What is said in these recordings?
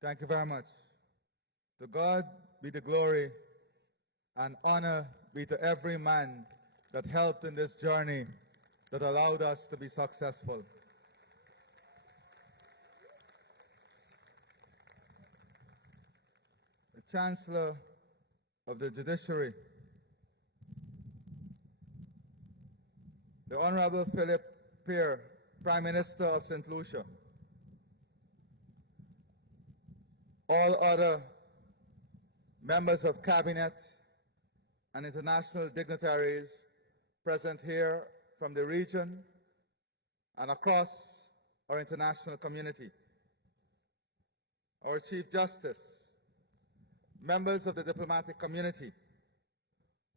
Thank you very much. To God be the glory, and honor be to every man that helped in this journey that allowed us to be successful. The Chancellor of the Judiciary, the Honorable Philip Peer, Prime Minister of St. Lucia, all other members of Cabinet and international dignitaries present here from the region and across our international community, our Chief Justice, members of the diplomatic community,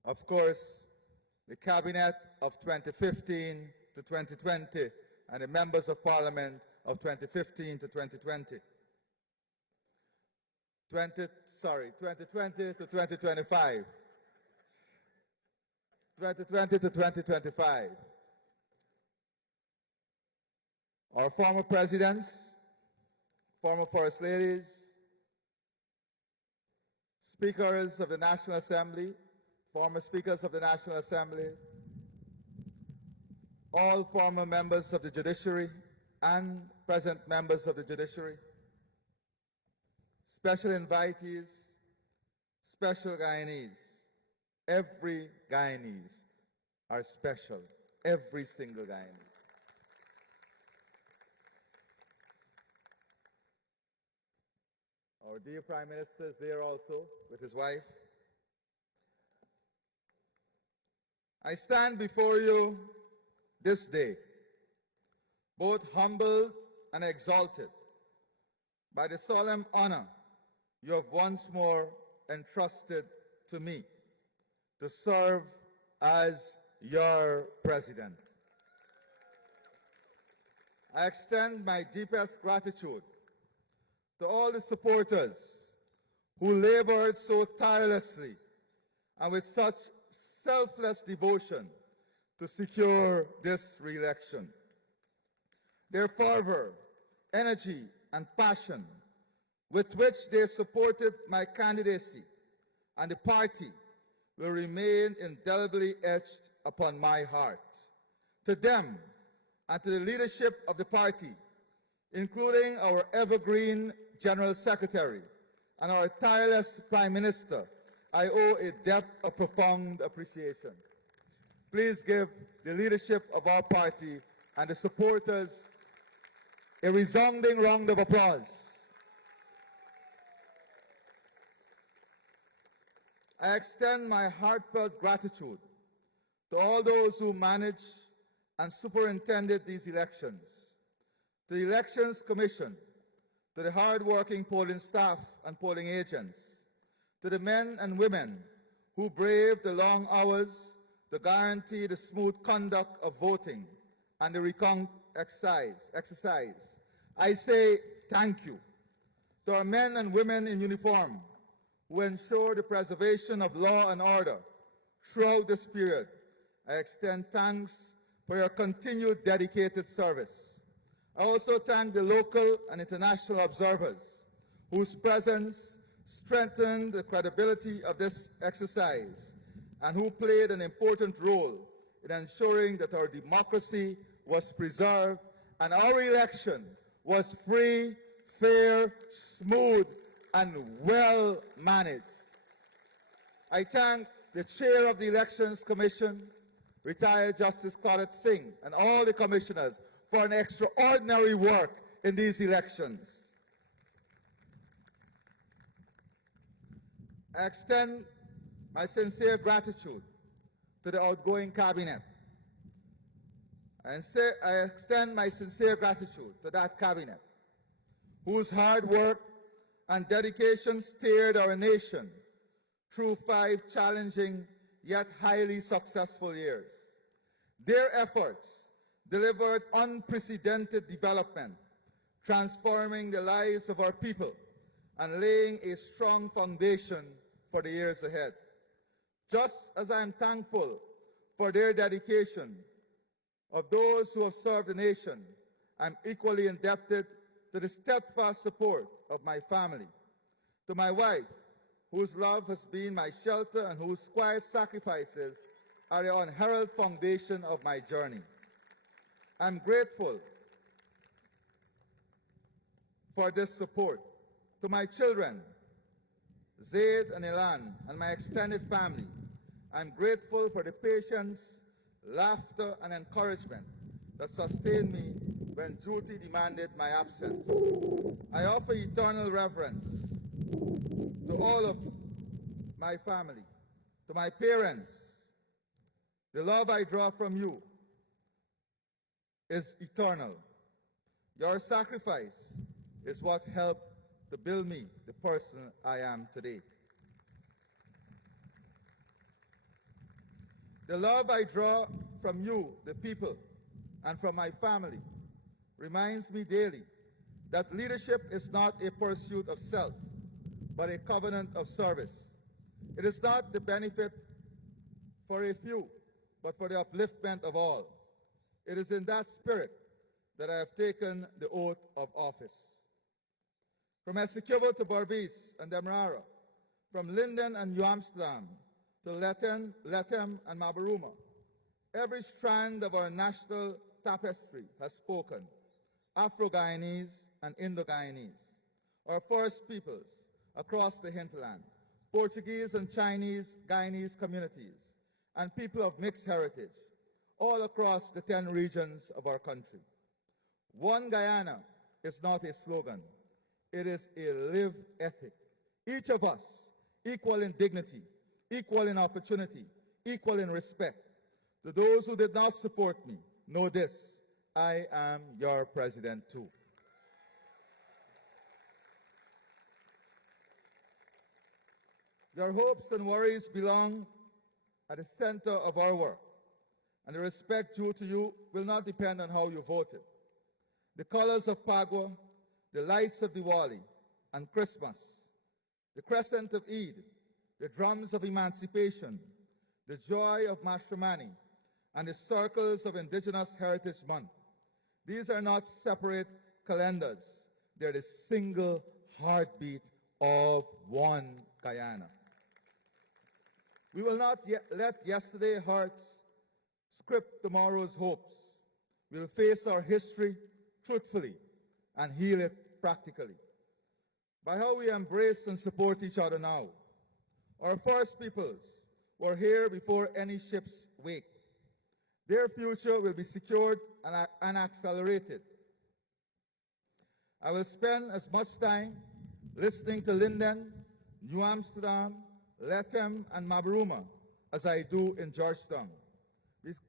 of course, the Cabinet of 2015 to 2020, and the members of Parliament of 2015 to 2020. 2020 to 2025. 2020 to 2025. Our former presidents, former First Ladies, speakers of the National Assembly, former speakers of the National Assembly, all former members of the judiciary and present members of the judiciary, special invitees, special Guyanese. Every Guyanese are special, every single Guyanese. Our dear Prime Minister is there also with his wife. I stand before you this day, both humbled and exalted by the solemn honor you have once more entrusted to me to serve as your president. I extend my deepest gratitude to all the supporters who labored so tirelessly and with such selfless devotion to secure this re-election. Their fervor, energy, and passion with which they supported my candidacy and the party will remain indelibly etched upon my heart. To them and to the leadership of the party, including our evergreen General Secretary and our tireless Prime Minister, I owe a debt of profound appreciation. Please give the leadership of our party and the supporters a resounding round of applause. I extend my heartfelt gratitude to all those who managed and superintended these elections, to the Elections Commission, to the hard-working polling staff and polling agents, to the men and women who braved the long hours to guarantee the smooth conduct of voting and the recount exercise. I say thank you to our men and women in uniform who ensure the preservation of law and order throughout this period. I extend thanks for your continued dedicated service. I also thank the local and international observers whose presence strengthened the credibility of this exercise and who played an important role in ensuring that our democracy was preserved and our election was free, fair, smooth, and well managed. I thank the Chair of the Elections Commission, retired Justice Claudette Singh, and all the commissioners for an extraordinary work in these elections. I extend my sincere gratitude to the outgoing cabinet. I extend my sincere gratitude to that cabinet, whose hard work and dedication steered our nation through 5 challenging yet highly successful years. Their efforts delivered unprecedented development, transforming the lives of our people and laying a strong foundation for the years ahead. Just as I am thankful for their dedication of those who have served the nation, I'm equally indebted to the steadfast support of my family, to my wife, whose love has been my shelter and whose quiet sacrifices are the unheralded foundation of my journey. I'm grateful for this support. To my children, Zaid and Ilan, and my extended family, I'm grateful for the patience, laughter, and encouragement that sustained me when duty demanded my absence. I offer eternal reverence to all of my family, to my parents. The love I draw from you is eternal. Your sacrifice is what helped to build me the person I am today. The love I draw from you, the people, and from my family reminds me daily that leadership is not a pursuit of self, but a covenant of service. It is not the benefit for a few, but for the upliftment of all. It is in that spirit that I have taken the oath of office. From Essequibo to Berbice and Demerara, from Linden and New Amsterdam to Lethem and Mabaruma, every strand of our national tapestry has spoken, Afro-Guyanese and Indo-Guyanese, our first peoples across the hinterland, Portuguese and Chinese Guyanese communities, and people of mixed heritage, all across the 10 regions of our country. One Guyana is not a slogan. It is a lived ethic. Each of us, equal in dignity, equal in opportunity, equal in respect. To those who did not support me, know this: I am your president too. Your hopes and worries belong at the center of our work, and the respect due to you will not depend on how you voted. The colors of Pagua, the lights of Diwali and Christmas, the crescent of Eid, the drums of emancipation, the joy of Mashramani, and the circles of Indigenous Heritage Month. These are not separate calendars. They're the single heartbeat of one Guyana. We will not let yesterday's hurts script tomorrow's hopes. We will face our history truthfully and heal it practically. By how we embrace and support each other now. Our first peoples were here before any ships wake. Their future will be secured and accelerated. I will spend as much time listening to Linden, New Amsterdam, Lethem, and Mabaruma as I do in Georgetown,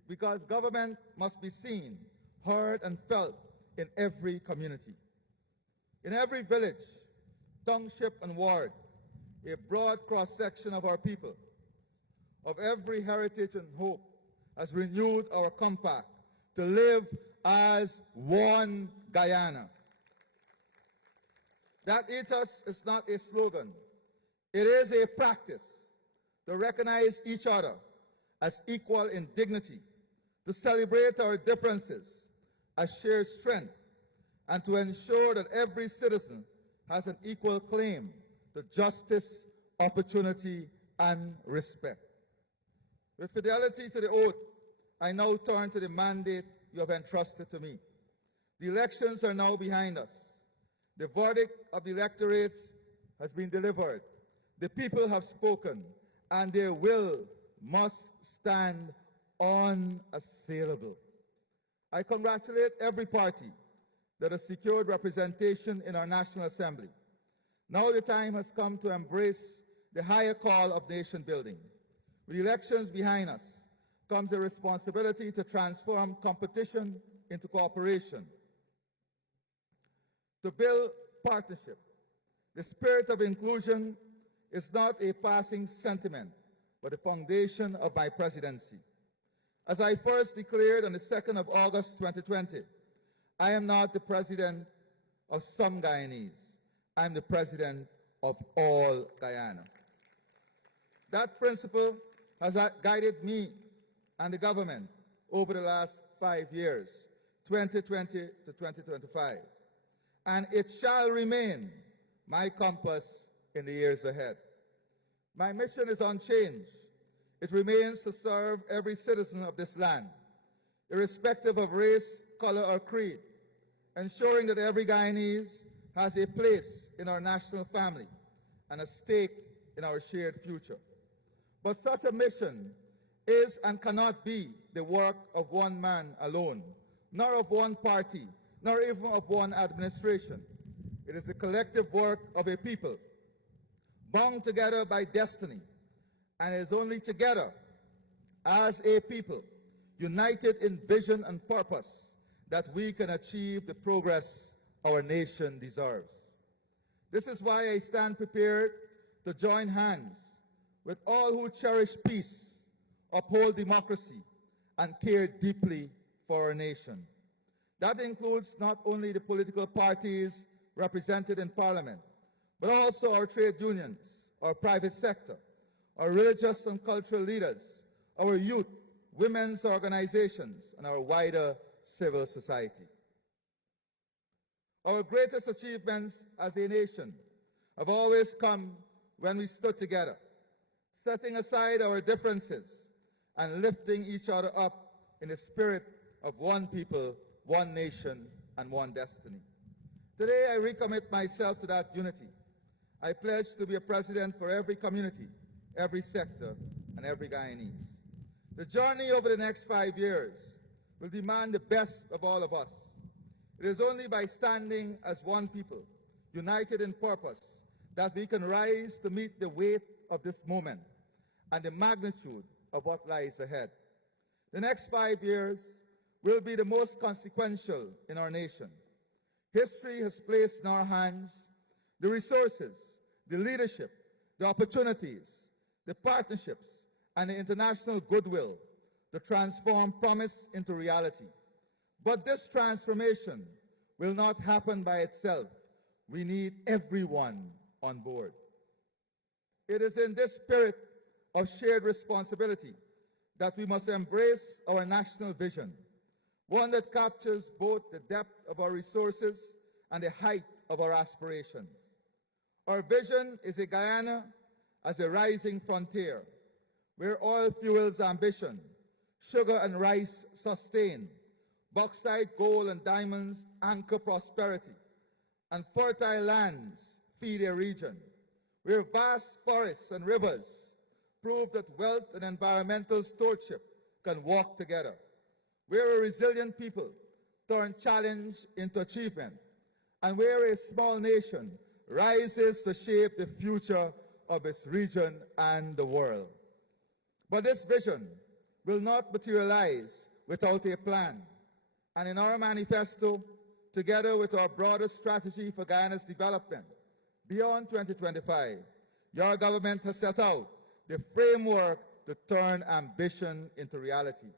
because government must be seen, heard, and felt in every community. In every village, township, and ward, a broad cross-section of our people, of every heritage and hope, has renewed our compact to live as one Guyana. That ethos is not a slogan. It is a practice to recognize each other as equal in dignity, to celebrate our differences as shared strength, and to ensure that every citizen has an equal claim to justice, opportunity, and respect. With fidelity to the oath, I now turn to the mandate you have entrusted to me. The elections are now behind us. The verdict of the electorates has been delivered. The people have spoken, and their will must stand unassailable. I congratulate every party that has secured representation in our National Assembly. Now the time has come to embrace the higher call of nation building. With elections behind us comes the responsibility to transform competition into cooperation, to build partnership. The spirit of inclusion is not a passing sentiment, but the foundation of my presidency. As I first declared on the 2nd of August 2020, I am not the president of some Guyanese. I am the president of all Guyana. That principle has guided me and the government over the last 5 years, 2020 to 2025. and it shall remain my compass in the years ahead. My mission is unchanged. It remains to serve every citizen of this land, irrespective of race, color, or creed, ensuring that every Guyanese has a place in our national family and a stake in our shared future. But such a mission is and cannot be the work of one man alone, nor of one party, nor even of one administration. It is the collective work of a people, bound together by destiny, and it is only together as a people, united in vision and purpose, that we can achieve the progress our nation deserves. This is why I stand prepared to join hands with all who cherish peace, uphold democracy, and care deeply for our nation. That includes not only the political parties represented in Parliament, but also our trade unions, our private sector, our religious and cultural leaders, our youth, women's organizations, and our wider civil society. Our greatest achievements as a nation have always come when we stood together, setting aside our differences and lifting each other up in the spirit of one people, one nation, and one destiny. Today, I recommit myself to that unity. I pledge to be a president for every community, every sector, and every Guyanese. The journey over the next 5 years will demand the best of all of us. It is only by standing as one people, united in purpose, that we can rise to meet the weight of this moment and the magnitude of what lies ahead. The next 5 years will be the most consequential in our nation. History has placed in our hands the resources, the leadership, the opportunities, the partnerships, and the international goodwill to transform promise into reality. But this transformation will not happen by itself. We need everyone on board. It is in this spirit of shared responsibility that we must embrace our national vision, one that captures both the depth of our resources and the height of our aspirations. Our vision is a Guyana as a rising frontier, where oil fuels ambition, sugar and rice sustain, bauxite, gold, and diamonds anchor prosperity, and fertile lands feed a region, where vast forests and rivers prove that wealth and environmental stewardship can walk together, where a resilient people turn challenge into achievement, and where a small nation rises to shape the future of its region and the world. But this vision will not materialize without a plan. And in our manifesto, together with our broader strategy for Guyana's development beyond 2025, your government has set out the framework to turn ambition into reality.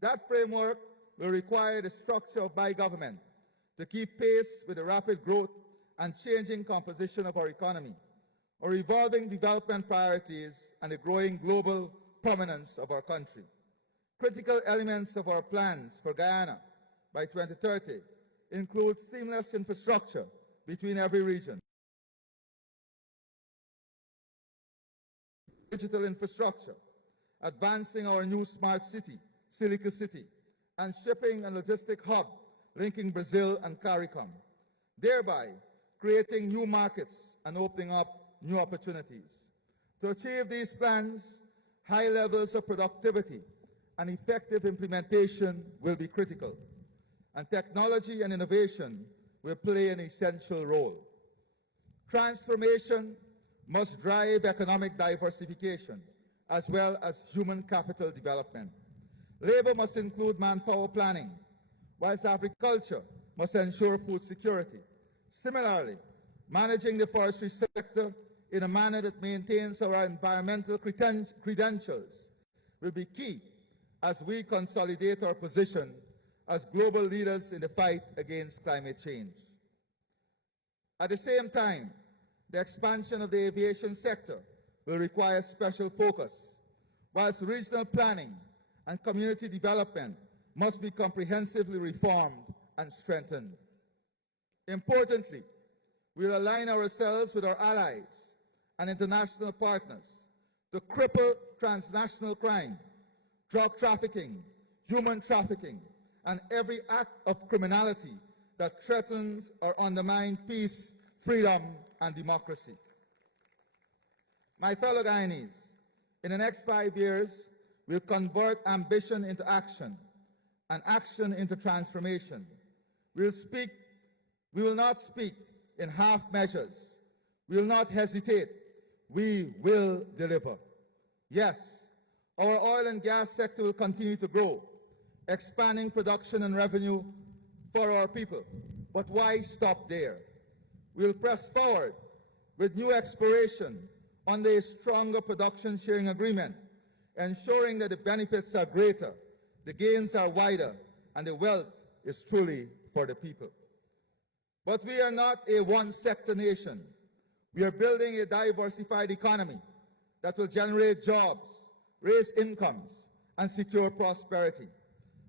That framework will require the structure of my government to keep pace with the rapid growth and changing composition of our economy, our evolving development priorities, and the growing global prominence of our country. Critical elements of our plans for Guyana by 2030 include seamless infrastructure between every region, digital infrastructure, advancing our new smart city, Silica City, and shipping and logistic hub linking Brazil and CARICOM, thereby creating new markets and opening up new opportunities. To achieve these plans, high levels of productivity and effective implementation will be critical, and technology and innovation will play an essential role. Transformation must drive economic diversification as well as human capital development. Labor must include manpower planning, whilst agriculture must ensure food security. Similarly, managing the forestry sector in a manner that maintains our environmental credentials will be key as we consolidate our position as global leaders in the fight against climate change. At the same time, the expansion of the aviation sector will require special focus, whilst regional planning and community development must be comprehensively reformed and strengthened. Importantly, we'll align ourselves with our allies and international partners to cripple transnational crime, drug trafficking, human trafficking, and every act of criminality that threatens or undermines peace, freedom, and democracy. My fellow Guyanese, in the next 5 years, we'll convert ambition into action and action into transformation. We will not speak in half measures. We will not hesitate. We will deliver. Yes, our oil and gas sector will continue to grow, expanding production and revenue for our people. But why stop there? We'll press forward with new exploration under a stronger production sharing agreement, ensuring that the benefits are greater, the gains are wider, and the wealth is truly for the people. But we are not a one-sector nation. We are building a diversified economy that will generate jobs, raise incomes, and secure prosperity.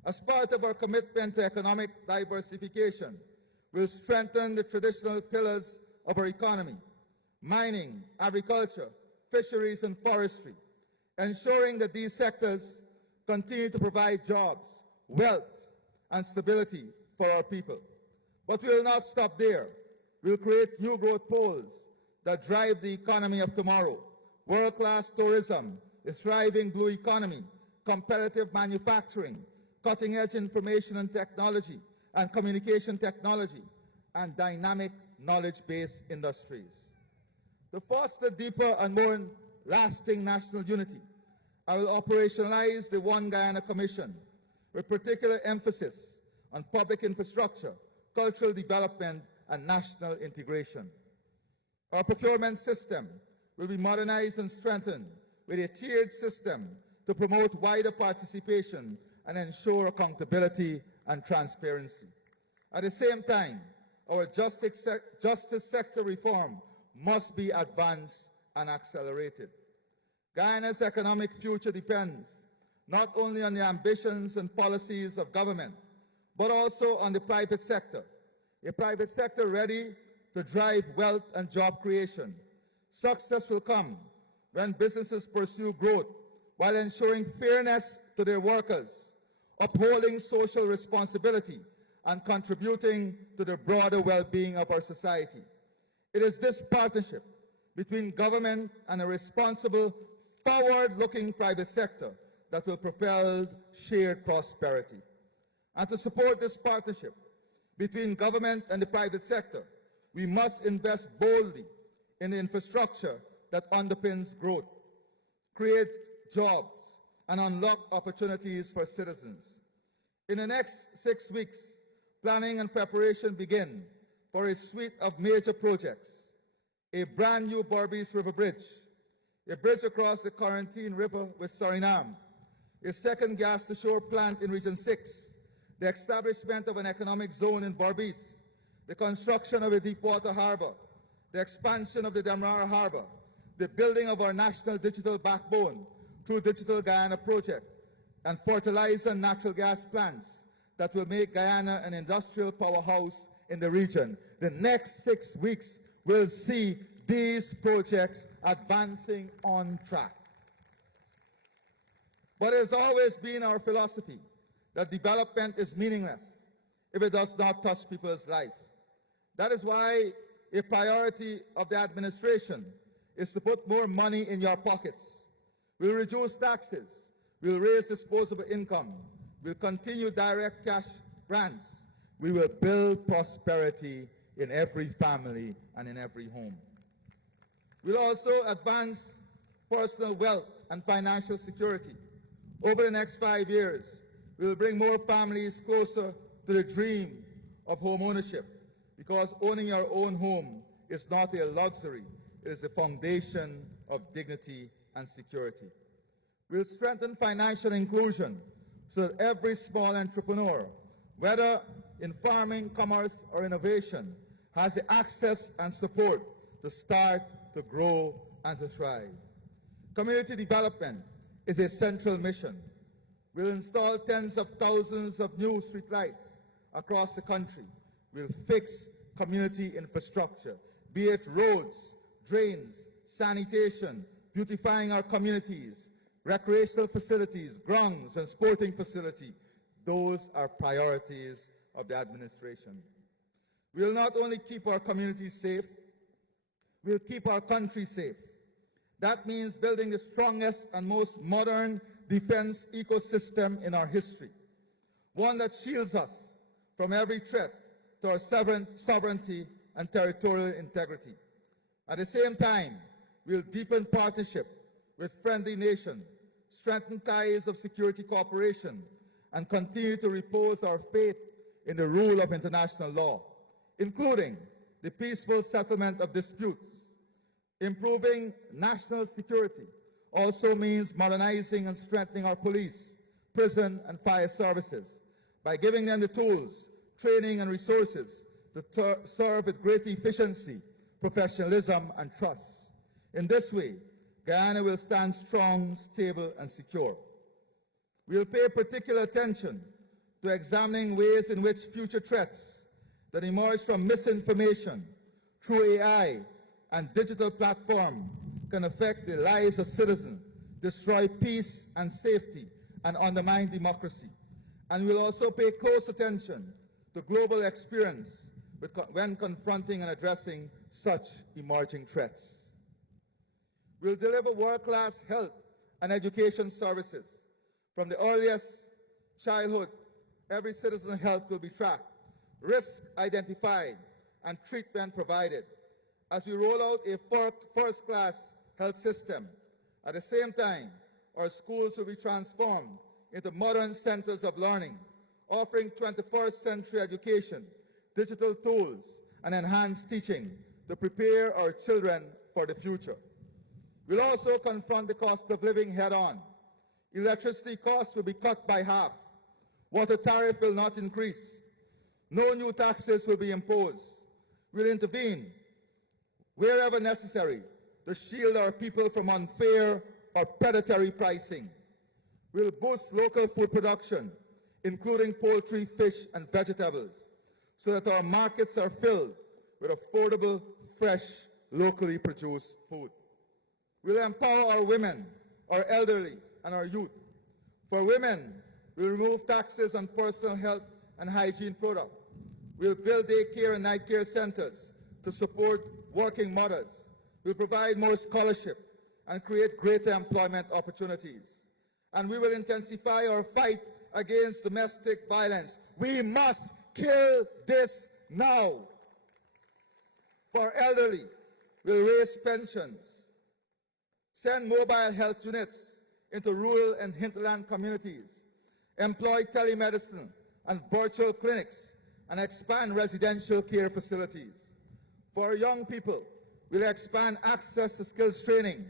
As part of our commitment to economic diversification, we'll strengthen the traditional pillars of our economy: mining, agriculture, fisheries, and forestry, ensuring that these sectors continue to provide jobs, wealth, and stability for our people. But we will not stop there. We'll create new growth poles that drive the economy of tomorrow: world-class tourism, a thriving blue economy, competitive manufacturing, cutting-edge information and technology and communication technology, and dynamic knowledge-based industries. To foster deeper and more lasting national unity, I will operationalize the One Guyana Commission with particular emphasis on public infrastructure, cultural development, and national integration. Our procurement system will be modernized and strengthened with a tiered system to promote wider participation and ensure accountability and transparency. At the same time, our justice sector reform must be advanced and accelerated. Guyana's economic future depends not only on the ambitions and policies of government, but also on the private sector, a private sector ready to drive wealth and job creation. Success will come when businesses pursue growth while ensuring fairness to their workers, upholding social responsibility, and contributing to the broader well-being of our society. It is this partnership between government and a responsible, forward-looking private sector that will propel shared prosperity. And to support this partnership between government and the private sector, we must invest boldly in the infrastructure that underpins growth, create jobs, and unlock opportunities for citizens. In the next 6 weeks, planning and preparation begin for a suite of major projects: a brand new Berbice River Bridge, a bridge across the Quarantine River with Suriname, a second gas-to-shore plant in Region 6, the establishment of an economic zone in Berbice, the construction of a deepwater harbor, the expansion of the Demerara Harbor, the building of our national digital backbone through Digital Guyana Project, and fertilizer and natural gas plants that will make Guyana an industrial powerhouse in the region. The next 6 weeks will see these projects advancing on track. But it has always been our philosophy that development is meaningless if it does not touch people's life. That is why a priority of the administration is to put more money in your pockets. We'll reduce taxes. We'll raise disposable income. We'll continue direct cash grants. We will build prosperity in every family and in every home. We'll also advance personal wealth and financial security. Over the next 5 years, we will bring more families closer to the dream of home ownership, because owning your own home is not a luxury, it is the foundation of dignity and security. We'll strengthen financial inclusion so that every small entrepreneur, whether in farming, commerce, or innovation, has the access and support to start, to grow, and to thrive. Community development is a central mission. We'll install tens of thousands of new streetlights across the country. We'll fix community infrastructure, be it roads, drains, sanitation, beautifying our communities, recreational facilities, grounds and sporting facilities. Those are priorities of the administration. We will not only keep our communities safe, we will keep our country safe. That means building the strongest and most modern defense ecosystem in our history, one that shields us from every threat to our sovereignty and territorial integrity. At the same time, we'll deepen partnership with friendly nations, strengthen ties of security cooperation, and continue to repose our faith in the rule of international law, including the peaceful settlement of disputes. Improving national security also means modernizing and strengthening our police, prison, and fire services by giving them the tools, training, and resources to serve with greater efficiency, professionalism, and trust. In this way, Guyana will stand strong, stable, and secure. We will pay particular attention to examining ways in which future threats that emerge from misinformation through AI and digital platforms can affect the lives of citizens, destroy peace and safety, and undermine democracy. And we will also pay close attention to global experience when confronting and addressing such emerging threats. We will deliver world-class health and education services. From the earliest childhood, every citizen's health will be tracked, risk identified, and treatment provided as we roll out a first-class health system. At the same time, our schools will be transformed into modern centers of learning, offering 21st century education, digital tools, and enhanced teaching to prepare our children for the future. We'll also confront the cost of living head-on. Electricity costs will be cut by half. Water tariff will not increase. No new taxes will be imposed. We'll intervene wherever necessary to shield our people from unfair or predatory pricing. We'll boost local food production, including poultry, fish, and vegetables, so that our markets are filled with affordable, fresh, locally produced food. We'll empower our women, our elderly, and our youth. For women, we'll remove taxes on personal health and hygiene products. We'll build daycare and night care centers to support working mothers. We'll provide more scholarship and create greater employment opportunities. And we will intensify our fight against domestic violence. We must kill this now. For elderly, we'll raise pensions, send mobile health units into rural and hinterland communities, employ telemedicine and virtual clinics, and expand residential care facilities. For our young people, we'll expand access to skills training,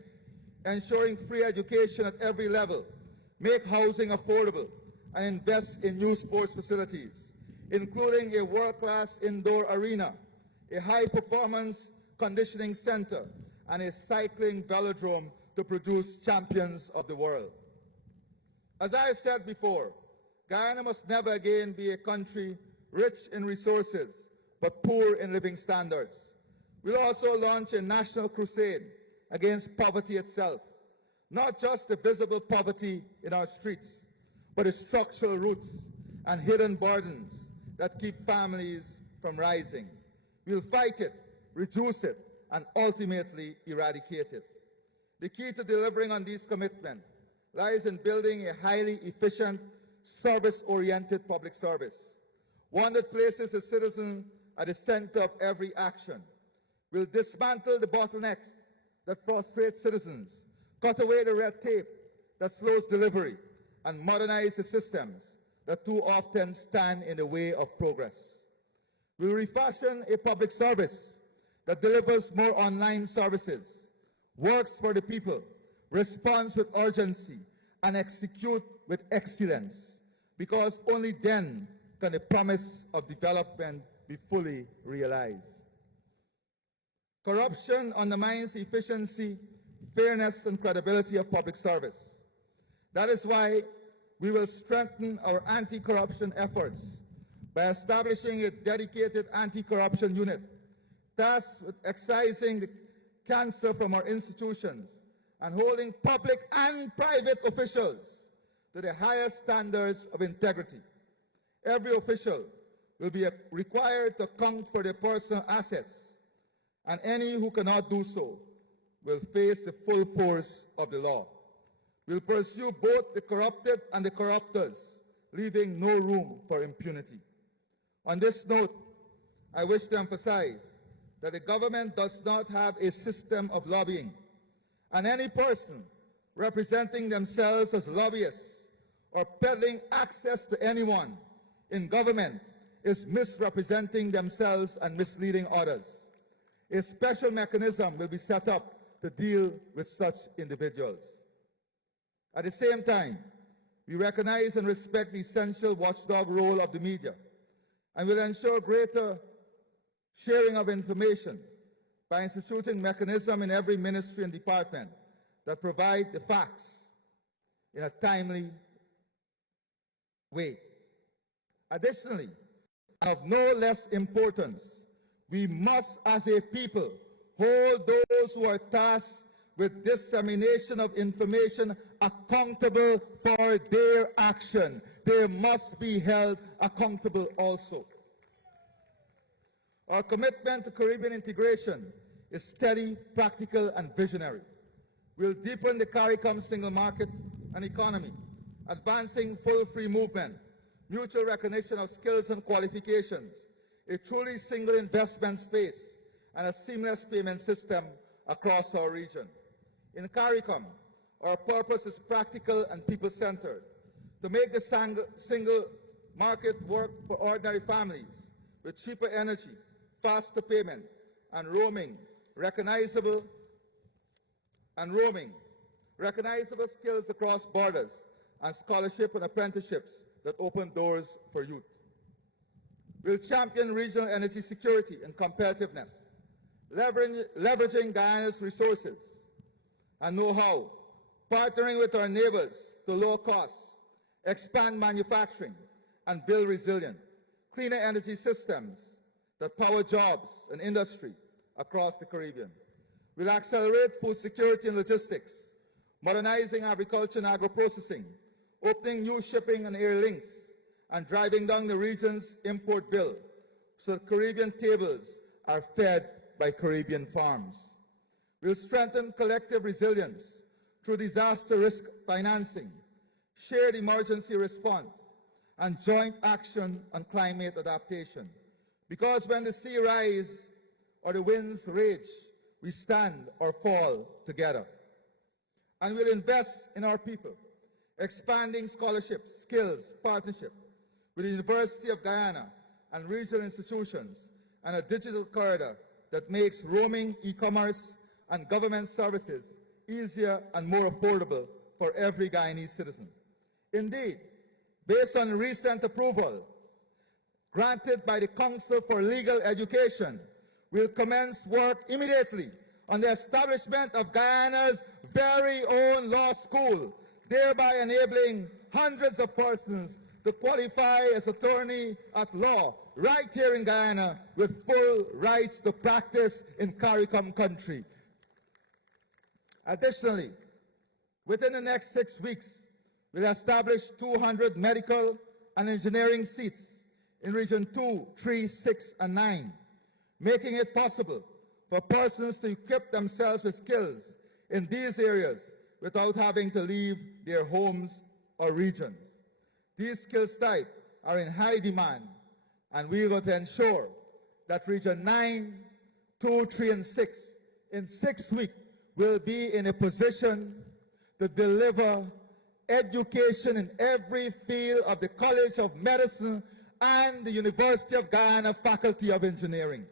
ensuring free education at every level, make housing affordable, and invest in new sports facilities, including a world-class indoor arena, a high-performance conditioning center, and a cycling velodrome to produce champions of the world. As I said before, Guyana must never again be a country rich in resources, but poor in living standards. We'll also launch a national crusade against poverty itself, not just the visible poverty in our streets, but the structural roots and hidden burdens that keep families from rising. We'll fight it, reduce it, and ultimately eradicate it. The key to delivering on these commitments lies in building a highly efficient, service-oriented public service, one that places the citizen at the center of every action. We'll dismantle the bottlenecks that frustrate citizens, cut away the red tape that slows delivery, and modernize the systems that too often stand in the way of progress. We'll refashion a public service that delivers more online services, works for the people, responds with urgency, and execute with excellence, because only then can the promise of development be fully realized. Corruption undermines the efficiency, fairness, and credibility of public service. That is why we will strengthen our anti-corruption efforts by establishing a dedicated anti-corruption unit tasked with excising the cancer from our institutions and holding public and private officials to the highest standards of integrity. Every official will be required to account for their personal assets, and any who cannot do so will face the full force of the law. We'll pursue both the corrupted and the corruptors, leaving no room for impunity. On this note, I wish to emphasize that the government does not have a system of lobbying, and any person representing themselves as lobbyists or peddling access to anyone in government is misrepresenting themselves and misleading others. A special mechanism will be set up to deal with such individuals. At the same time, we recognize and respect the essential watchdog role of the media and will ensure greater sharing of information by instituting mechanisms in every ministry and department that provide the facts in a timely way. Additionally, and of no less importance, we must as a people hold those who are tasked with dissemination of information accountable for their action. They must be held accountable also. Our commitment to Caribbean integration is steady, practical, and visionary. We'll deepen the CARICOM single market and economy, advancing full free movement, mutual recognition of skills and qualifications, a truly single investment space, and a seamless payment system across our region. In CARICOM, our purpose is practical and people-centered, to make the single market work for ordinary families with cheaper energy, faster payment, and recognizable skills across borders, and scholarship and apprenticeships that open doors for youth. We'll champion regional energy security and competitiveness, leveraging Guyana's resources and know-how, partnering with our neighbors to lower costs, expand manufacturing, and build resilient, cleaner energy systems that power jobs and industry across the Caribbean. We'll accelerate food security and logistics, modernizing agriculture and agro-processing, opening new shipping and air links, and driving down the region's import bill so that Caribbean tables are fed by Caribbean farms. We'll strengthen collective resilience through disaster risk financing, shared emergency response, and joint action on climate adaptation. Because when the sea rise or the winds rage, we stand or fall together. And we'll invest in our people, expanding scholarships, skills, partnership with the University of Guyana and regional institutions, and a digital corridor that makes roaming, e-commerce, and government services easier and more affordable for every Guyanese citizen. Indeed, based on recent approval granted by the Council for Legal Education, we'll commence work immediately on the establishment of Guyana's very own law school, thereby enabling hundreds of persons to qualify as attorney at law right here in Guyana with full rights to practice in CARICOM country. Additionally, within the next 6 weeks, we'll establish 200 medical and engineering seats in Region 2, 3, 6, and 9, making it possible for persons to equip themselves with skills in these areas without having to leave their homes or regions. These skills types are in high demand, and we will ensure that Region 9, 2, 3, and 6 in 6 weeks will be in a position to deliver education in every field of the College of Medicine and the University of Guyana Faculty of Engineering.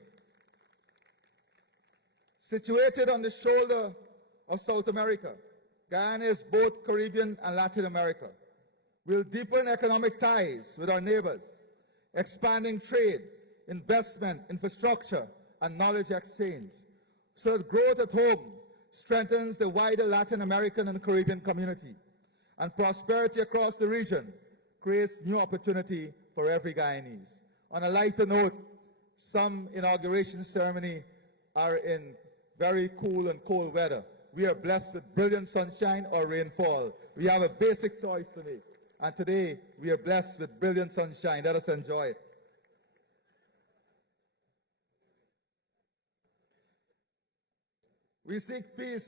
Situated on the shoulder of South America, Guyana is both Caribbean and Latin America. We'll deepen economic ties with our neighbors, expanding trade, investment, infrastructure, and knowledge exchange, so that growth at home strengthens the wider Latin American and Caribbean community, and prosperity across the region creates new opportunity for every Guyanese. On a lighter note, some inauguration ceremony are in very cool and cold weather. We are blessed with brilliant sunshine or rainfall. We have a basic choice to make. And today, we are blessed with brilliant sunshine. Let us enjoy it. We seek peace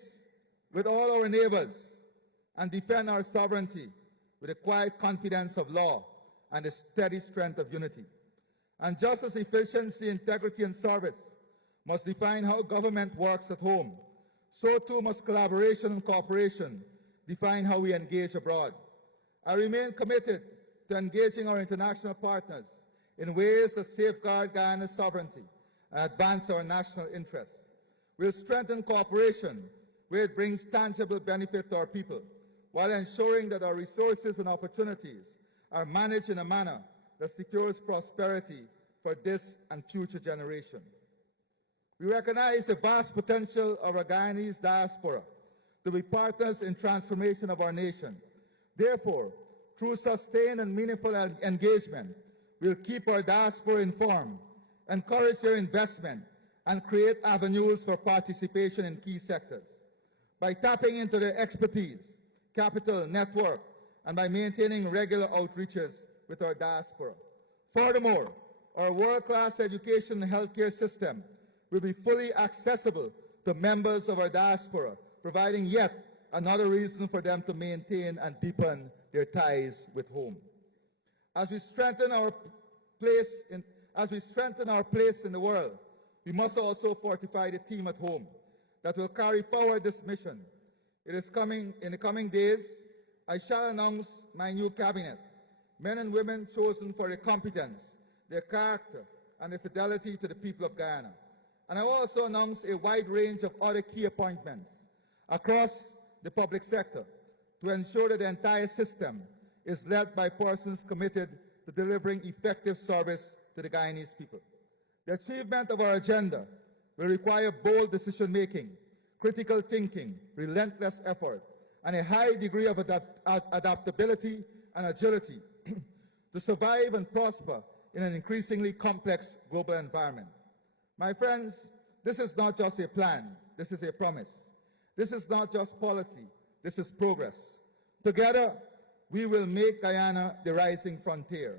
with all our neighbors and defend our sovereignty with the quiet confidence of law and the steady strength of unity. And just as efficiency, integrity, and service must define how government works at home, so too must collaboration and cooperation define how we engage abroad. I remain committed to engaging our international partners in ways that safeguard Guyana's sovereignty and advance our national interests. We'll strengthen cooperation where it brings tangible benefit to our people, while ensuring that our resources and opportunities are managed in a manner that secures prosperity for this and future generations. We recognize the vast potential of our Guyanese diaspora to be partners in transformation of our nation. Therefore, through sustained and meaningful engagement, we'll keep our diaspora informed, encourage their investment, and create avenues for participation in key sectors. By tapping into their expertise, capital, network, and by maintaining regular outreaches with our diaspora. Furthermore, our world-class education and healthcare system will be fully accessible to members of our diaspora, providing yet another reason for them to maintain and deepen their ties with home. As we strengthen our place in the world, we must also fortify the team at home that will carry forward this mission. In the coming days, I shall announce my new cabinet, men and women chosen for their competence, their character, and their fidelity to the people of Guyana. And I will also announce a wide range of other key appointments across the public sector to ensure that the entire system is led by persons committed to delivering effective service to the Guyanese people. The achievement of our agenda will require bold decision-making, critical thinking, relentless effort, and a high degree of adaptability and agility to survive and prosper in an increasingly complex global environment. My friends, this is not just a plan, this is a promise. This is not just policy, this is progress. Together, we will make Guyana the rising frontier,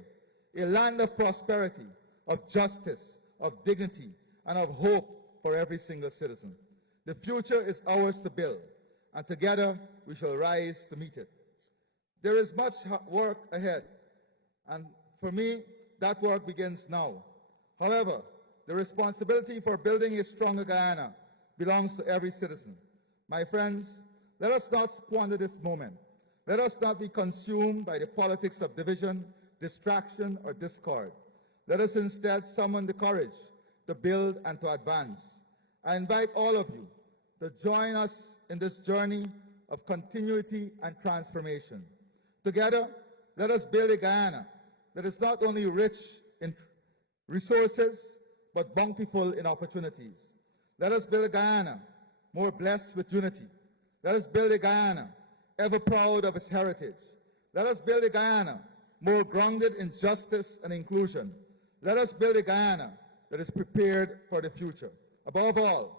a land of prosperity, of justice, of dignity, and of hope for every single citizen. The future is ours to build, and together we shall rise to meet it. There is much work ahead, and for me, that work begins now. However, the responsibility for building a stronger Guyana belongs to every citizen. My friends, let us not squander this moment. Let us not be consumed by the politics of division, distraction, or discord. Let us instead summon the courage to build and to advance. I invite all of you to join us in this journey of continuity and transformation. Together, let us build a Guyana that is not only rich in resources, but bountiful in opportunities. Let us build a Guyana more blessed with unity. Let us build a Guyana ever proud of its heritage. Let us build a Guyana more grounded in justice and inclusion. Let us build a Guyana that is prepared for the future. Above all,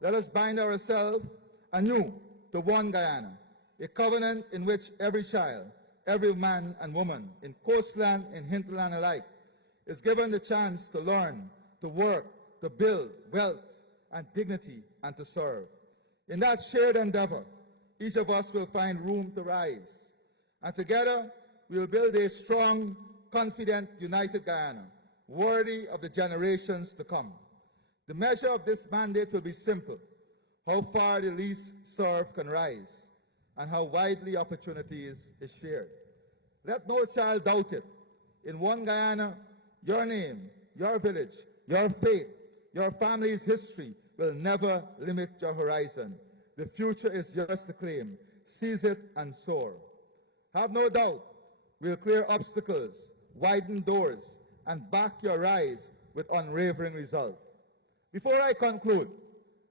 let us bind ourselves anew to one Guyana, a covenant in which every child, every man and woman, in coastland and hinterland alike, is given the chance to learn, to work, to build wealth and dignity, and to serve. In that shared endeavor, each of us will find room to rise. And together, we will build a strong, confident, united Guyana, worthy of the generations to come. The measure of this mandate will be simple: how far the least served can rise, and how widely opportunities is shared. Let no child doubt it. In one Guyana, your name, your village, your faith, your family's history will never limit your horizon. The future is yours to claim. Seize it and soar. Have no doubt, we'll clear obstacles, widen doors, and back your rise with unwavering resolve. Before I conclude,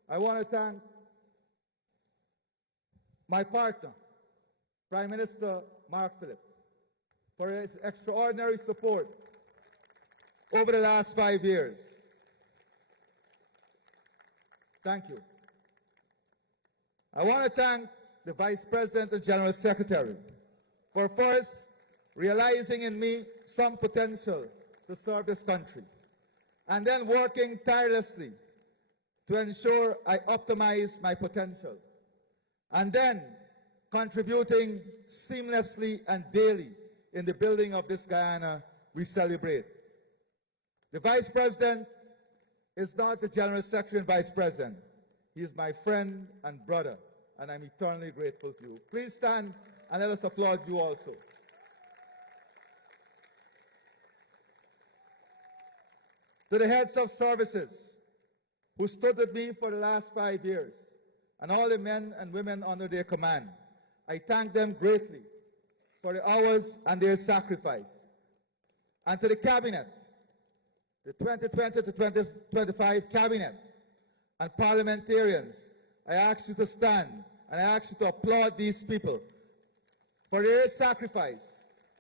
I want to thank my partner, Prime Minister Mark Phillips, for his extraordinary support over the last 5 years. Thank you. I want to thank the Vice President and General Secretary for first realizing in me some potential to serve this country, and then working tirelessly to ensure I optimize my potential, and then contributing seamlessly and daily in the building of this Guyana we celebrate. The Vice President is not the General Secretary and Vice President. He is my friend and brother, and I'm eternally grateful to you. Please stand and let us applaud you also. To the heads of services who stood with me for the last 5 years, and all the men and women under their command, I thank them greatly for the hours and their sacrifice. And to the Cabinet, the 2020 to 2025 Cabinet, and parliamentarians, I ask you to stand and I ask you to applaud these people for their sacrifice,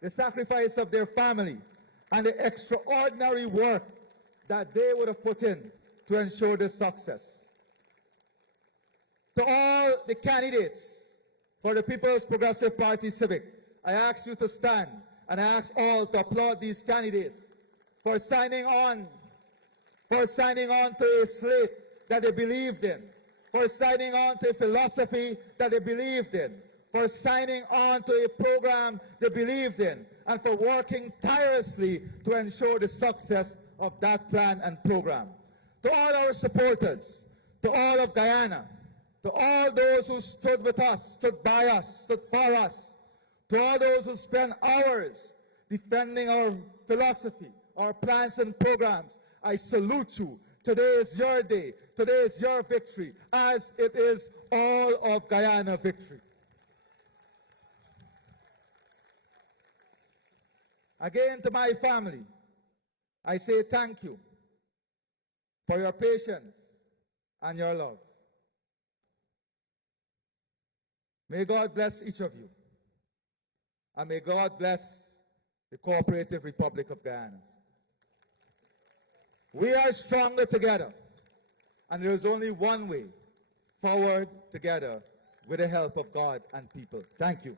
the sacrifice of their family, and the extraordinary work that they would have put in to ensure this success. To all the candidates for the People's Progressive Party Civic, I ask you to stand and I ask all to applaud these candidates for signing on to a slate that they believed in, for signing on to a philosophy that they believed in, for signing on to a program they believed in, and for working tirelessly to ensure the success of that plan and program. To all our supporters, to all of Guyana, to all those who stood with us, stood by us, stood for us, to all those who spent hours defending our philosophy, our plans and programs, I salute you. Today is your day. Today is your victory, as it is all of Guyana victory. Again, to my family, I say thank you for your patience and your love. May God bless each of you, and may God bless the Cooperative Republic of Guyana. We are stronger together, and there is only one way: forward together with the help of God and people. Thank you.